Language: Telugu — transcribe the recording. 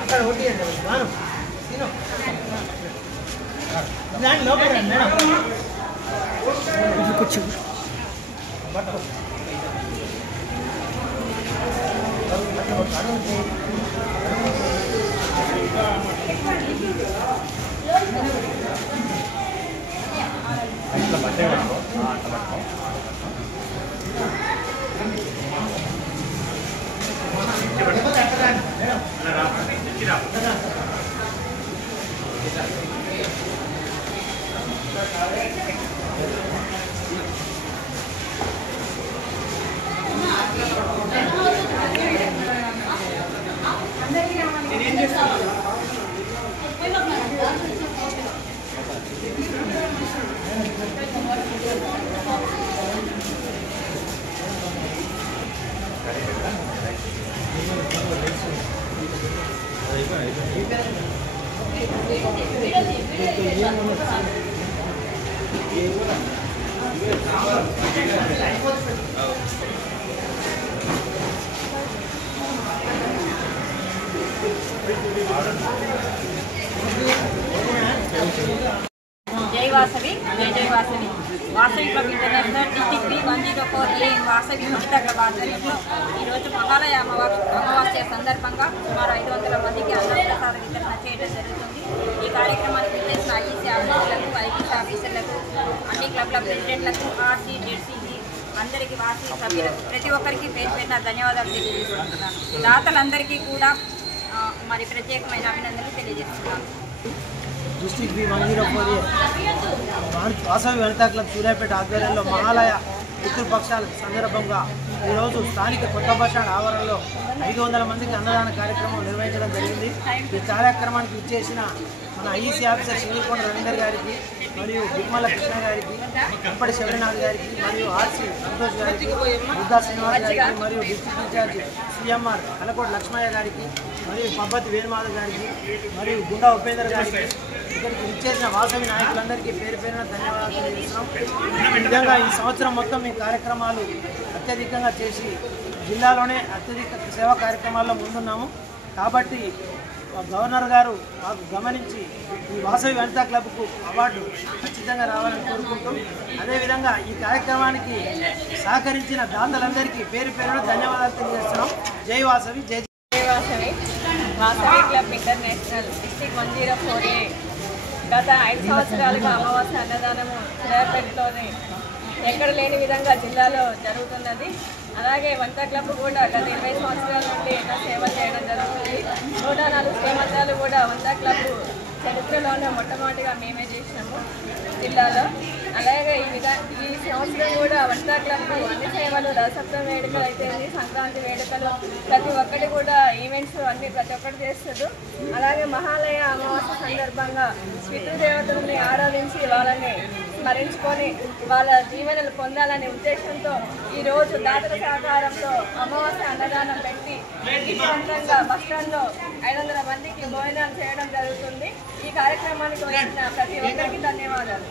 అక్కడ ఒకటి మనం తిను దాని లోపల మేడం కూర్చో పట్టుకో ఇట్లా పట్టే పట్టుకో అట్లా పట్టుకో जय वासवी जय जय Vasavi Vasavi club international district B104A Vasavi महिला क्लब ఆధ్వర్యంలో ఈరోజు మహాలయ అమావాస్య సందర్భంగా సుమారు 500 మందికి అన్నప్రసాద వితరణ చేయడం జరుగుతుంది. ఈ కార్యక్రమానికి విచ్చేసిన ఐఈసీ ఆఫీసర్లకు, ఐపీసీ ఆఫీసర్లకు, అన్ని క్లబ్ల ప్రెసిడెంట్లకు, ఆర్సీ, జెడ్సీకి అందరికీ, వాసీ సభ్యులకు ప్రతి ఒక్కరికి పేరు పేరున ధన్యవాదాలు తెలియజేస్తున్నాను. దాతలందరికీ కూడా మరి ప్రత్యేకమైన అభినందనలు తెలియజేస్తున్నాను. District B104A Vasavi Vanitha club Suryapet ఆధ్వర్యంలో మహాలయ పితృపక్షాల సందర్భంగా ఈరోజు స్థానిక కొత్త బస్టాండ్ ఆవరణలో 500 మందికి అన్నదాన కార్యక్రమం నిర్వహించడం జరిగింది. ఈ కార్యక్రమానికి ఇచ్చేసిన మన ఐఈసీ ఆఫీసర్ సింగిల్కొండ రవీందర్ గారికి మరియు బిమ్మల కృష్ణ గారికి, కంపటి శబరినాథ్ గారికి మరియు ఆర్సీ సంతోష్ గారికి, బుద్ధా శ్రీనివాస్ గారికి మరియు district incharge CMR Kalakota Lakshmaiah గారికి మరియు పబ్బతి వేణుమాధవ్ గారికి మరియు గుండా ఉపేందర్ గారికి, ఇక్కడికి ఇచ్చేసిన వాసవి నాయకులందరికీ పేరు పేరున ధన్యవాదాలు తెలియజేస్తున్నాం. ఈ విధంగా ఈ సంవత్సరం మొత్తం ఈ కార్యక్రమాలు అత్యధికంగా చేసి జిల్లాలోనే అత్యధిక సేవా కార్యక్రమాల్లో ముందున్నాము. కాబట్టి గవర్నర్ గారు మాకు గమనించి ఈ వాసవి వనితా క్లబ్కు అవార్డు ఖచ్చితంగా రావాలని కోరుకుంటూ, అదేవిధంగా ఈ కార్యక్రమానికి సహకరించిన దాతలందరికీ పేరు పేరున ధన్యవాదాలు తెలియజేస్తున్నాం. జై వాసవి జై జై Vasavi Vasavi club international district 104A గత 5 సంవత్సరాలుగా అమావాస్య అన్నదానము సూర్యాపేటలోని ఎక్కడ లేని విధంగా జిల్లాలో జరుగుతున్నది. అలాగే వనితా క్లబ్ కూడా గత 20 సంవత్సరాల నుండి ఎన్నో సేవలు చేయడం జరుగుతుంది. 104 శ్రీమంతాలు కూడా వనితా క్లబ్ చరిత్రలోనే మొట్టమొదటిగా మేమే చేసినాము జిల్లాలో. అలాగే ఈ సంవత్సరం కూడా వనితా క్లబ్ అన్ని సేవలు, రథసప్తమి వేడుకలు అయితే సంక్రాంతి వేడుకలు ప్రతి ఒక్కటి కూడా ఈవెంట్స్ అన్ని ప్రతి ఒక్కటి చేస్తారు. అలాగే మహాలయ అమావాస్య సందర్భంగా పితృదేవతలని ఆరాధించి వాళ్ళని స్మరించుకొని వాళ్ళ జీవనలు పొందాలనే ఉద్దేశంతో ఈరోజు దాతల సహకారంతో అమావాస్య అన్నదానం పెట్టి విజయవంతంగా బస్టాండ్లో 500 మందికి భోజనాలు చేయడం జరుగుతుంది. ఈ కార్యక్రమానికి వచ్చిన ప్రతి ఒక్కరికి ధన్యవాదాలు.